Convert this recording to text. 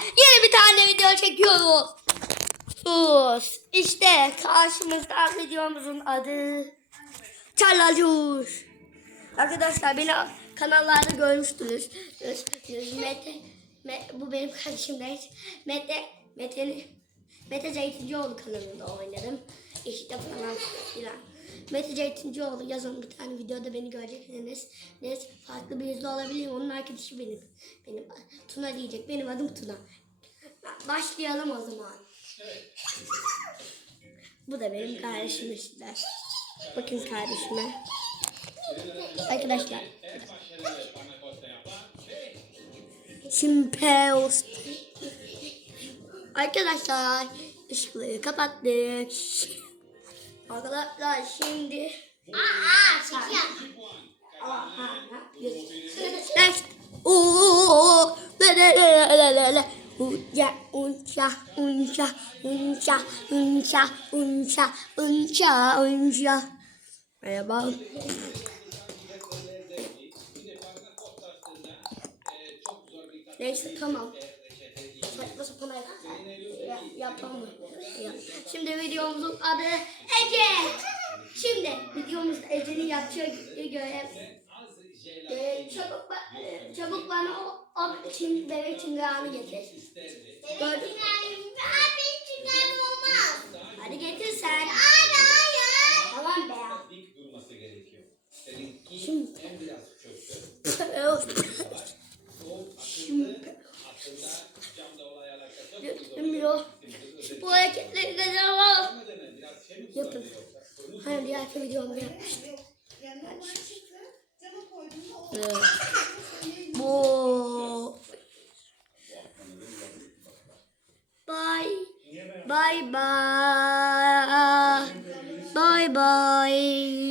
yeni bir tane video çekiyoruz. Sus. İşte karşımızda videomuzun adı Çalacuş. Arkadaşlar beni kanallarda görmüştünüz. Mete, Me- bu benim kardeşim Mete. Mete, Mete'nin Mete Zeytincioğlu kanalında oynadım. İşte falan filan. Mete Zeytincioğlu yazın bir tane videoda beni göreceksiniz. Neyse farklı bir yüzlü olabilir. Onun arkadaşı benim. Benim Tuna diyecek. Benim adım Tuna. Başlayalım o zaman. Bu da benim kardeşim işte. Bakın kardeşime. Arkadaşlar. Simpeus. Arkadaşlar ışıkları kapattık. Arkadaşlar şimdi Aa, çekiyor. Aha, ne yapıyorsun? Next. Oo, le le le le le le. Unca, unca, unca, unca, unca, unca, unca, unca. Merhaba. Neyse tamam. Saçma sapan ayak- ya, yapamam. Ya. Şimdi videomuzun adı Ece. Şimdi videomuzda Ece'nin yapacağı görev ee, çabuk, ba- e, çabuk bana o, o için bebek çıngırağını getir. Gördün mü? Abi çıkarım olmaz. Hadi getir sen. Hayır hayır. Tamam be. dik durması gerekiyor. Seninki Şimdi. Bu hareketleri şey mi yapın. Hayır diğer videomda yapmıştım. Bu. Bye. Bye bye. Bye bye.